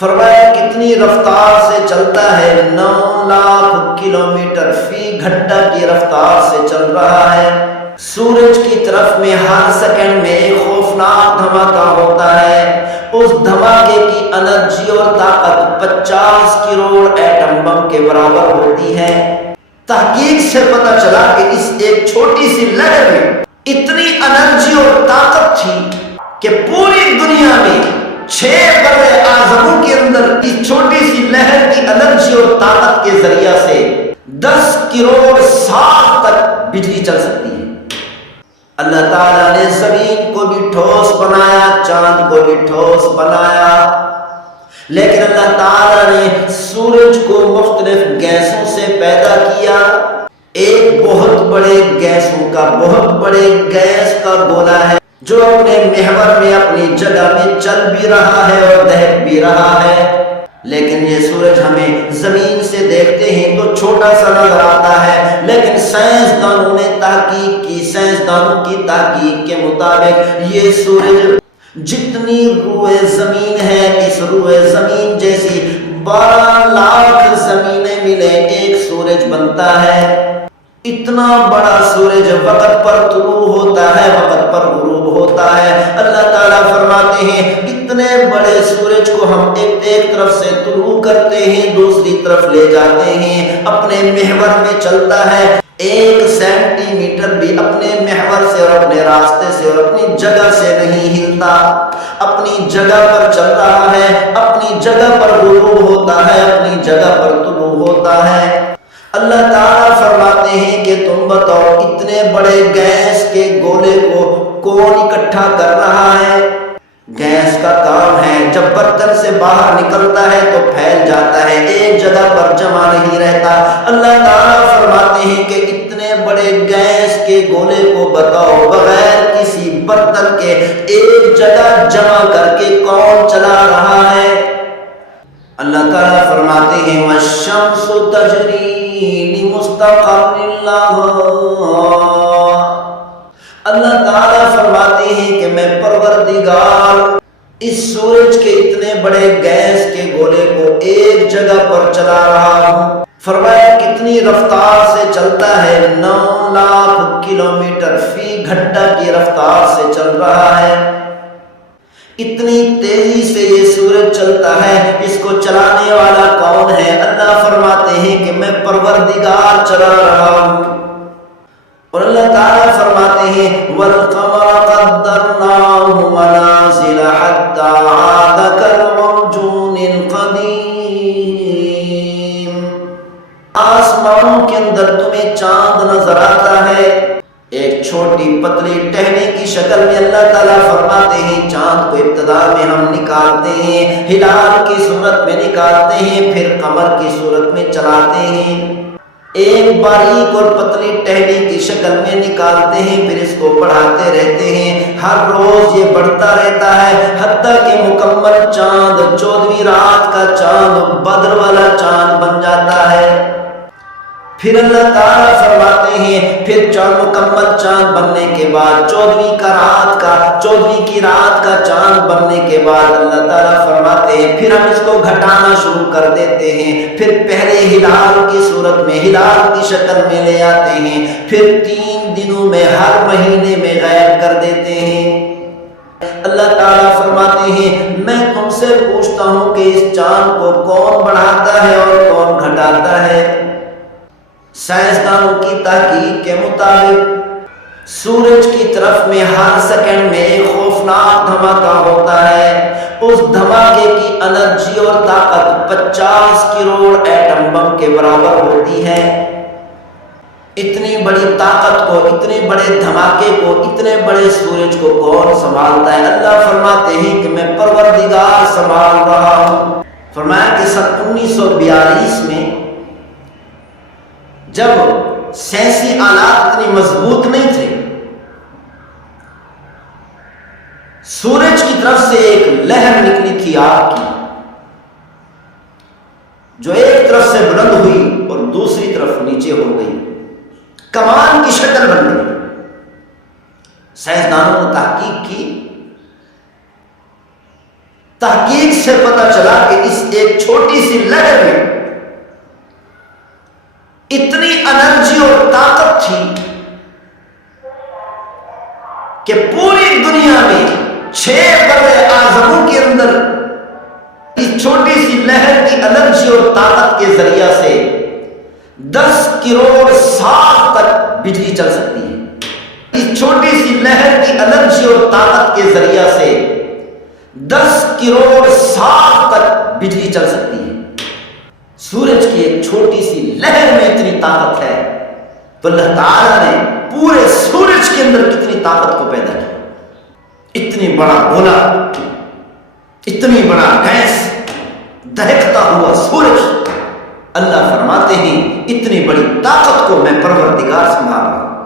فرمایا کتنی رفتار سے چلتا ہے، 9 لاکھ کلومیٹر فی گھنٹہ کی رفتار سے چل رہا ہے۔ سورج کی طرف میں ہر سیکنڈ میں ایک خوفناک دھماکہ ہوتا ہے، اس دھماکے کی انرجی اور طاقت 50 کروڑ ایٹم بم کے برابر ہوتی ہے۔ تحقیق سے پتہ چلا کہ اس ایک چھوٹی سی لہر میں اتنی انرجی اور طاقت تھی کہ پوری دنیا میں 6 بر اعظموں کے اندر اس چھوٹی سی لہر کی انرجی اور طاقت کے ذریعہ سے 10 کروڑ سال تک بجلی چل سکتی ہے۔ اللہ تعالیٰ نے زمین کو بھی ٹھوس بنایا، چاند کو بھی ٹھوس بنایا، لیکن اللہ تعالیٰ نے سورج کو مختلف گیسوں سے پیدا کیا۔ ایک بہت بڑے گیس کا گولا ہے جو اپنے محور میں اپنی جگہ میں چل بھی رہا ہے اور دہک بھی رہا ہے، لیکن یہ سورج ہمیں زمین سے دیکھتے ہیں تو چھوٹا سا نظر آتا ہے، لیکن سائنسدانوں کی تحقیق کے مطابق یہ سورج جتنی روئے زمین ہے، اس روئے زمین جیسی 12 لاکھ زمینیں ملے ایک سورج بنتا ہے۔ اتنا بڑا سورج وقت پر طلوع ہوتا ہے، وقت پر غروب ہوتا ہے۔ اللہ تعالیٰ فرماتے ہیں اتنے بڑے سورج کو ہم ایک طرف سے طلوع کرتے ہیں، دوسری طرف لے جاتے ہیں، اپنے محور میں چلتا ہے، 1 سینٹی میٹر بھی اپنے محور سے اور اپنے راستے سے اور اپنی جگہ سے نہیں ہلتا، اپنی جگہ پر چل رہا ہے، اپنی جگہ پر غروب ہوتا ہے، اپنی جگہ پر طلوع ہوتا ہے۔ اللہ تعالیٰ فرماتے ہیں کہ تم بتاؤ اتنے بڑے گیس کے گولے کو کون اکٹھا کر رہا ہے؟ گیس کا کام ہے جب برتن سے باہر نکلتا ہے تو پھیل جاتا ہے، ایک جگہ پر جمع نہیں رہتا۔ اللہ تعالیٰ فرماتے ہیں کہ اتنے بڑے گیس کے گولے کو بتاؤ بغیر کسی برتن کے ایک جگہ جمع کر کے کون چلا رہا ہے؟ اللہ تعالیٰ فرماتے ہیں وَالشَّمْسُ تَجْرِي لِمُسْتَقَرٍّ لَهَا۔ اللہ تعالیٰ فرماتے ہیں کہ میں پروردگار اس سورج کے اتنے بڑے گیس کے گولے کو ایک جگہ پر چلا رہا ہوں۔ فرمایا کتنی رفتار سے چلتا ہے، 9 لاکھ کلومیٹر فی گھنٹہ کی رفتار سے چل رہا ہے۔ اتنی تیزی سے یہ سورج چلتا ہے، اس کو چلانے والا کون ہے؟ اللہ فرماتے ہیں کہ میں پروردگار چلا رہا ہوں۔ اور اللہ تعالیٰ فرماتے ہیں وَالْقَمَرَ قَدَّرْنَاهُ مَنَازِلَ حَتَّى عَادَ كَالْعُرْجُونِ الْقَدِيمِ۔ آسمانوں کے اندر تمہیں چاند نظر آتا ہے، ایک چھوٹی پتلی ٹہنی کی شکل میں۔ اللہ تعالیٰ فرماتے ہیں چاند کو ابتدا میں ہم نکالتے ہیں، ہلال کی صورت میں نکالتے ہیں، پھر قمر کی صورت میں چلاتے ہیں، ایک باریک اور پتلی ٹہنی کی شکل میں نکالتے ہیں، پھر اس کو بڑھاتے رہتے ہیں، ہر روز یہ بڑھتا رہتا ہے حتیٰ کہ مکمل چاند 14ویں رات کا چاند بدر والا چاند بن جاتا ہے۔ پھر اللہ تعالیٰ فرماتے ہیں پھر مکمل چاند بننے کے بعد 14ویں کی رات کا چاند بننے کے بعد اللہ تعالیٰ فرماتے ہیں پھر ہم اس کو گھٹانا شروع کر دیتے ہیں، پھر پہلے ہلال کی صورت میں ہلال کی شکل میں لے آتے ہیں، پھر 3 دنوں میں ہر مہینے میں غائب کر دیتے ہیں۔ اللہ تعالیٰ فرماتے ہیں میں تم سے پوچھتا ہوں کہ اس چاند کو کون بڑھاتا ہے اور کون گھٹاتا ہے؟ سائنسدانوں کی تحقیق کے مطابق سورج کی طرف میں ہر سیکنڈ میں ایک خوفناک دھماکہ ہوتا ہے، اس دھماکے کی انرجی اور طاقت 50 کروڑ ایٹم بم کے برابر ہوتی ہے۔ اتنی بڑی طاقت کو، اتنے بڑے دھماکے کو، اتنے بڑے سورج کو کون سنبھالتا ہے؟ اللہ فرماتے ہیں کہ میں پروردگار سنبھال رہا ہوں۔ فرمایا کہ سن 1942 میں جب سائنسی آلات اتنی مضبوط نہیں تھے، سورج کی طرف سے ایک لہر نکلی تھی آگ کی، جو ایک طرف سے بلند ہوئی اور دوسری طرف نیچے ہو گئی، کمان کی شکل بن گئی۔ سائنسدانوں نے تحقیق کی، تحقیق سے پتہ چلا کہ اس لہر میں اتنی انرجی اور طاقت تھی کہ پوری دنیا میں 6 بر اعظموں کے اندر اس چھوٹی سی لہر کی انرجی اور طاقت کے ذریعہ سے 10 کروڑ سال تک بجلی چل سکتی ہے۔ اس چھوٹی سی لہر کی انرجی اور طاقت کے ذریعہ سے 10 کروڑ سال تک بجلی چل سکتی ہے۔ سورج کی ایک چھوٹی سی لہر میں اتنی طاقت ہے تو اللہ تعالیٰ نے پورے سورج کے اندر کتنی طاقت کو پیدا کیا۔ اتنی بڑا گولا، اتنی بڑا گیس، دہکتا ہوا سورج، اللہ فرماتے ہیں اتنی بڑی طاقت کو میں پروردگار سنبھال رہا ہوں۔